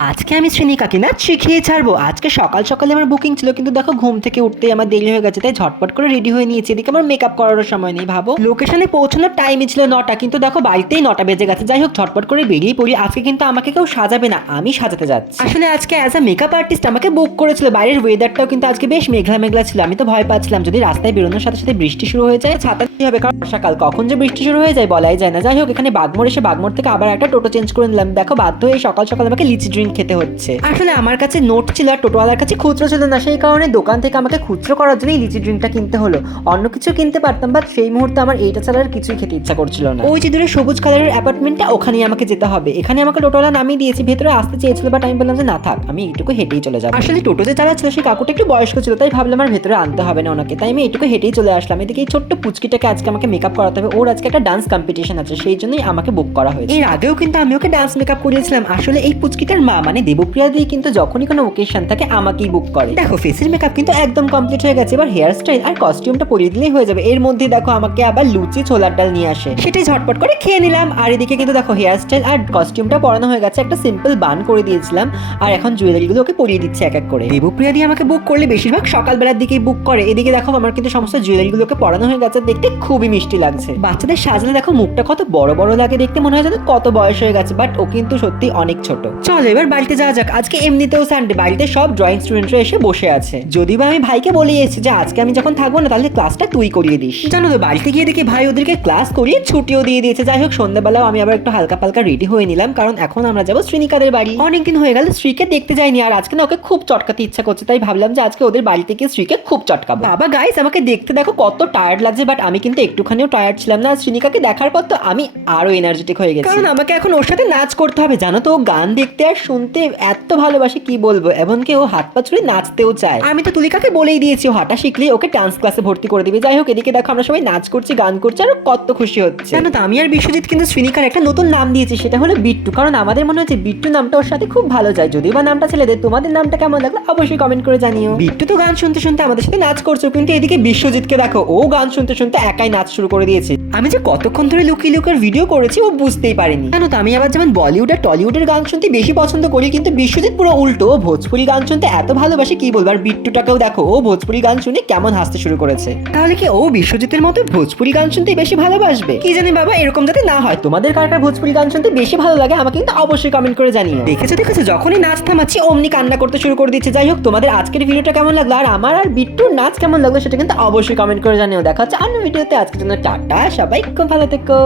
আজকে আমি শ্রেণিকাকে না শিখিয়ে ছাড়বো। আজকে সকাল সকালে আমার বুকিং ছিল, কিন্তু দেখো ঘুম থেকে উঠতেই আমার দেরি হয়ে গেছে, তাই ঝটপট করে রেডি হয়ে নিয়েছি। এদিকে আমার মেকআপ করারও সময় নেই। ভাবো লোকেশনে পৌঁছানোর টাইমই ছিল 9টা, কিন্তু দেখো বাড়িতেই 9টা বেজে গেছে। যাই হোক ঝটপট করে বেরিয়ে পড়ি। আজকে কিন্তু আমাকে কেউ সাজাবে না, আমি সাজাতে যাচ্ছি। আসলে আজকে অ্যাজ আ মেকআপ আর্টিস্ট আমাকে বুক করেছিল। বাইরের ওয়েদারটাও কিন্তু আজকে বেশ মেঘলা মেঘলা ছিল। আমি তো ভয় পাচ্ছিলাম যদি রাস্তায় বেরোনোর সাথে সাথে বৃষ্টি শুরু হয়ে যায়, ছাতা নিতে হবে, কারণ সকাল কখন যে বৃষ্টি শুরু হয়ে যায় বলাই যায় না। যাই হোক এখানে বাগমোড় এসে বাগমোড় থেকে আবার একটা টোটো চেঞ্জ করে নিলাম। দেখো বাধ্য হয়ে সকাল সকাল আমাকে লিচি ড্রিঙ্ক খেতে হচ্ছে। আসলে আমার কাছে নোট ছিল আর টোটোওয়ালার কাছে খুচরো ছিল না, সেই কারণে দোকান থেকে আমাকে খুচরো করার জন্য লিচি ড্রিঙ্কটা কিনতে হলো। অন্য কিছু কিনতে পারতাম, বাট সেই মুহূর্তে আমার এইটা ছাড়া আর কিছুই খেতে ইচ্ছা করছিল না। ওই যে দূরে সবুজ কালারের অ্যাপার্টমেন্টটা, ওখানেই আমাকে যেতে হবে। এখানে আমাকে টোটোওয়ালা নামিয়ে দিয়েছি, ভেতরে আসতে চেয়েছিল, বাট আমি বললাম যে না থাক, আমি এইটুকু হেঁটেই চলে যাবো। আসলে টোটো যে চালাচ্ছিল সেই কাকুটা একটু বয়স্ক ছিল, তাই ভাবলাম আর ভেতরে আনতে হবে না ওনাকে, তাই আমি এইটুকু হেঁটেই চলে আসলাম। এদিকে এই ছোট্ট পুচকিটাকে আজকে আমাকে মেকআপ করাতে হবে। ওর আজকে একটা ডান্স কম্পিটিশন আছে, সেই জন্যই আমাকে বুক করা হয়েছে। এর আগেও কিন্তু আমি ওকে ডান্স মেকআপ করিয়েছিলাম। আসলে এই পুচকিটার মা মানে দেবপ্রিয়া দিয়ে কিন্তু যখনই কোনো ওকেশন থাকে আমাকেই বুক করে। দেখো ফেসের মেকআপ কিন্তু একদম কমপ্লিট হয়ে গেছে, এবার হেয়ার স্টাইল আর কস্টিউমটা পরিয়ে দিলেই হয়ে যাবে। এর মধ্যে দেখো আমাকে আবার লুচি ছোলার ডাল নিয়ে আসে, সেটাই ঝটপট করে খেয়ে নিলাম। আর এদিকে কিন্তু দেখো হেয়ার স্টাইল আর কস্টিউমটা পরানো হয়ে গেছে, একটা সিম্পল বান করে দিয়েছিলাম। আর এখন জুয়েলারিগুলো ওকে পরিয়ে দিচ্ছে এক এক করে। দেবপ্রিয়া দিয়ে আমাকে বুক করলে বেশিরভাগ সকালবেলার দিকেই বুক করে। এদিকে দেখো আমার কিন্তু সমস্ত জুয়েলারিগুলোকে পরানো হয়ে গেছে, দেখতে খুবই মিষ্টি লাগছে। বাচ্চাদের সাজলে দেখো মুখটা কত বড় বড় লাগে, দেখতে মনে হয় যেন কত বয়স হয়ে গেছে, বাট ও কিন্তু সত্যি অনেক ছোট। চলো এবার বাড়িতে যাওয়া যাক। আজকে এমনিতেও সানডে, বাড়িতে সব ড্রয়িং স্টুডেন্টরা এসে বসে আছে। যদিও আমি ভাইকে বলে এসেছি যে আজকে আমি যখন থাকবো না তাহলে ক্লাসটা তুই করিয়ে দিস। জানো তো বাড়িতে গিয়ে দেখি ভাই ওদেরকে ক্লাস করিয়ে ছুটিও দিয়ে দিয়েছে। যাই হোক সন্ধ্যাবেলাও আমি আবার একটু হালকা পালকা রেডি হয়ে নিলাম, কারণ এখন আমরা যাবো শ্রীনিকাদের বাড়ি। অনেকদিন হয়ে গেল শ্রীকে দেখতে যাইনি, আর আজকে না ওকে খুব চটকাতে ইচ্ছা করছে, তাই ভাবলাম যে আজকে ওদের বাড়িতে গিয়ে শ্রীকে খুব চটকাবো। বাবা গাইস আমাকে দেখতে দেখো কত টায়ার্ড লাগছে, বাট আমি কিন্তু একটুখানিও টায়ার্ড ছিলাম না। শ্রীনিকাকে দেখার পর তো আমি আরো এনার্জেটিক হয়ে গেছি, কারণ আমাকে এখন ওর সাথে নাচ করতে হবে। জানো তো ও গান দেখতে আর শুনতে এত ভালোবাসে কি বলবো, এমনকি ও হাত পা ছুড়ে নাচতেও চায়। আমি তো তুলিকাকে বলেই দিয়েছি ও হাঁটা শিখলেই ওকে ডান্স ক্লাসে ভর্তি করে দিবে। যাই হোক এদিকে দেখো আমরা সবাই নাচ করছি, গান করছি, আর কত খুশি হচ্ছে। জানো তো আমি আর বিশ্বজিৎ কিন্তু শ্রীনিকার একটা নতুন নাম দিয়েছি, সেটা হলো বিট্টু, কারণ আমাদের মনে হচ্ছে বিট্টু নামটা ওর সাথে খুব ভালো যায়। যদিও বা নামটা ছেলেদের, তোমাদের নামটা কেমন লাগলো অবশ্যই কমেন্ট করে জানিও। বিট্টু তো গান শুনতে শুনতে আমাদের সাথে নাচ করছো, কিন্তু এদিকে বিশ্বজিৎকে দেখো ও গান শুনতে শুনতে একাই নাচ শুরু করে দিয়েছে। আমি যে কতক্ষণ ধরে লুকিয়ে লুকিয়ে ভিডিও করেছি ও বুঝতেই পারিনি। জানো তো আমি আবার যেমন বলিউড আর টলিউডের গান শুনতে বেশি পছন্দ করি, কিন্তু বিশ্বজিৎ পুরো উল্টো, ভোজপুরি গান শুনতে এত ভালোবাসে কি বলবো। আর বিট্টুটাকেও দেখো ও ভোজপুরি গান শুনে কেমন হাসতে শুরু করেছে। তাহলে কি ও বিশ্বজিতের মতো ভোজপুরি গান শুনতে বেশি ভালোবাসবে? কি জানি বাবা, এরকম যাতে না হয়। তোমাদের কার কার ভোজপুরি গান শুনতে বেশি ভালো লাগে আমাকে কিন্তু অবশ্যই কমেন্ট করে জানিও। দেখেছো যখনই নাচ থামাচ্ছি অমনি কান্না করতে শুরু করে দিচ্ছে। যাই হোক তোমাদের আজকের ভিডিওটা কেমন লাগলো আর আমার আর বিট্টুর নাচ কেমন লাগলো সেটা কিন্তু অবশ্যই কমেন্ট করে জানিও। দেখা হচ্ছে অন্য ভিডিওতে। আজকের জন্য টাটা, সবাই খুব ভালো থেকো।